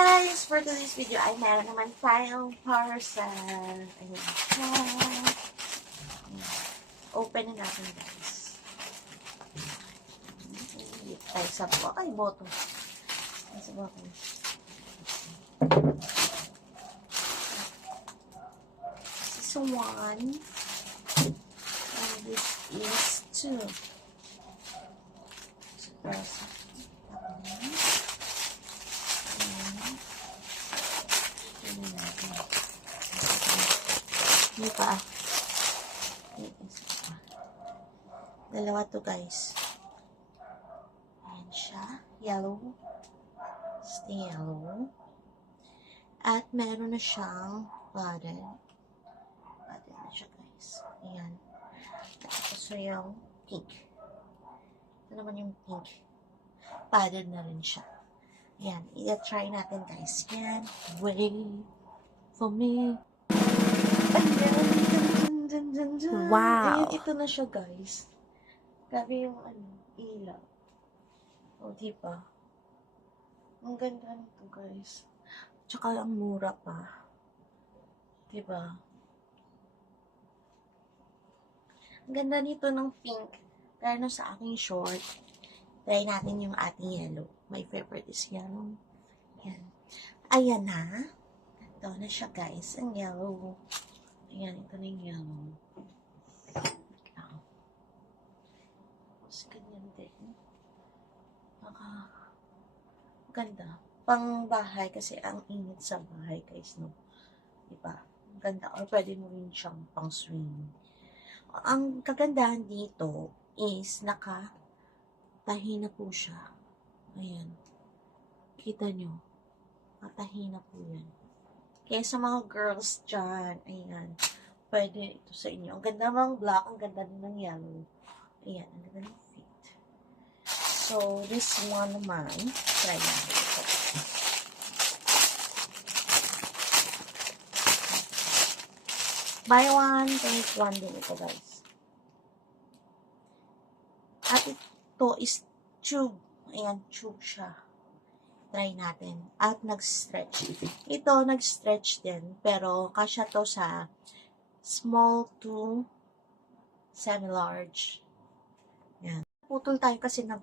guys! For today's video ay meron naman tayong parcel. Ayan siya. Open na natin guys. Ay, sabo. Ay, boto. Ay, sabo ako. This is 1. And this is 2. So, parcel. Hindi pa. Dalawa to guys. Ayan siya. Yellow. Stay yellow. At meron na siyang button. Button na siya guys. Ayan. Tapos yung pink. Ito naman yung pink. Padded na rin siya. Ayan. I-try natin guys. Yan. Wait for me. Wow! Ayan, ito na siya, guys. Grabe yung, ilaw. O, diba? Ang ganda nito, guys. Tsaka, ang mura pa. Diba? Ang ganda nito ng pink. Pero sa aking short, try natin yung ating yellow. My favorite is yellow. Ayan. Ayan na. Ito na siya, guys. Ang yellow. Ayan, ito na yung yellow. Tapos, ganyan din. Ganda. Pang bahay kasi ang init sa bahay, guys, no? Diba? Ganda. Or pwede mo rin siyang pang swing. Ang kagandahan dito is nakatahi na po siya. Ayan. Kita nyo. Nakatahi na po yan. Kaya sa mga girls dyan, ayan, pwede ito sa inyo. Ang ganda ng black, ang ganda din ng yellow. Ayan, ang ganda ng fit. So, this one naman, try natin ito. Buy one, take one din ito, guys. At ito is tube. Ayan, tube siya. Try natin. At nag-stretch. Ito, nag-stretch din. Pero, kasya to sa small to semi-large. Yan. Putol tayo kasi na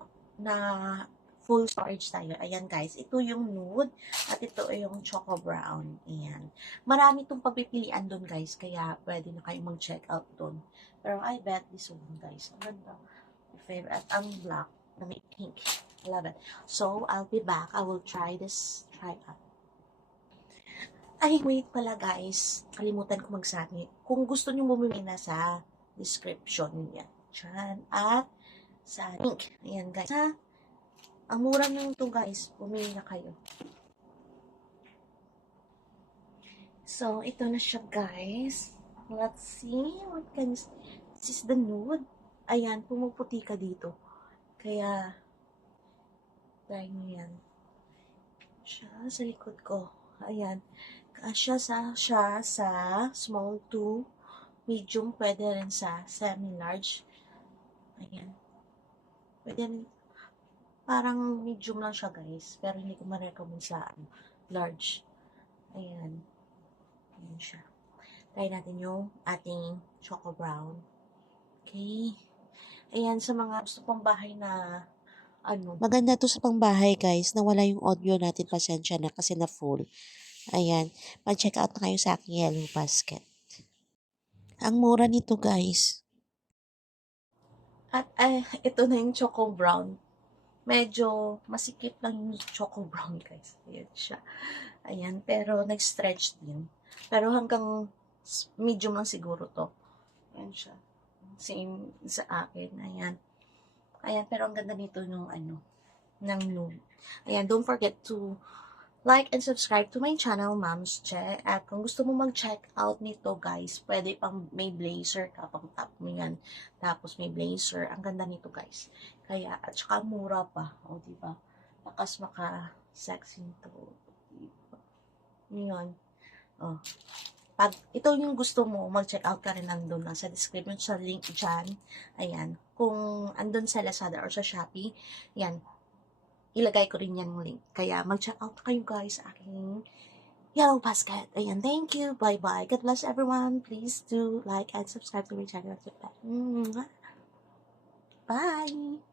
full storage tayo. Ayan, guys. Ito yung nude. At ito yung choco brown. Ayan. Marami itong pagpipilian doon, guys. Kaya, pwede na kayong mag-check out doon. Pero, I bet this one, guys. Ang ganda. My favorite. At ang black na may pink. I love it. So, I'll be back. I will try this. Try out. Ay, wait pala guys. Kalimutan ko magsabi. Kung gusto nyo bumili na sa description niya. Diyan. At sa link. Ayan guys. Ang mura nyo ito guys. Bumili na kayo. So, ito na siya guys. Let's see. What can this is the nude. Ayan. Pumuputi ka dito. Kaya try nyo yan. Siya sa likod ko. Ayan. Siya sa small to medium. Pwede rin sa semi-large. Ayan. Pwede rin. Parang medium lang siya guys. Pero hindi ko ma-recommend sa large. Ayan. Ayan siya. Try natin yung ating choco brown. Okay. Ayan. Sa mga gusto pang bahay na Maganda to sa pangbahay guys, na wala yung audio natin, pasensya na kasi na full. Ayan, mag-check out na kayo sa aking yellow basket. Ang mura nito guys. At ito na yung choco brown. Medyo masikip lang yung choco brown guys. Ayan siya. Ayan, pero nag-stretch din. Pero hanggang medium lang siguro to. Ayan siya. Same sa akin. Ayan. Ayan, pero ang ganda nito nung ng nude. Ayan, don't forget to like and subscribe to my channel, Mom's Che. At kung gusto mo mag-check out nito, guys, pwede pang may blazer ka, pang top mo yan. Tapos may blazer. Ang ganda nito, guys. Kaya, at saka mura pa. O, diba? Lakas maka-sexy nito. Diba? Yun. O. Pag ito yung gusto mo, mag-check out ka rin nandun lang sa description, sa link dyan. Ayan. Kung andun sa Lazada or sa Shopee, yan. ilagay ko rin yung link. Kaya mag-check out kayo guys sa aking Yellow Basket. Ayan, thank you. Bye-bye. God bless everyone. Please do like and subscribe to my channel. Bye.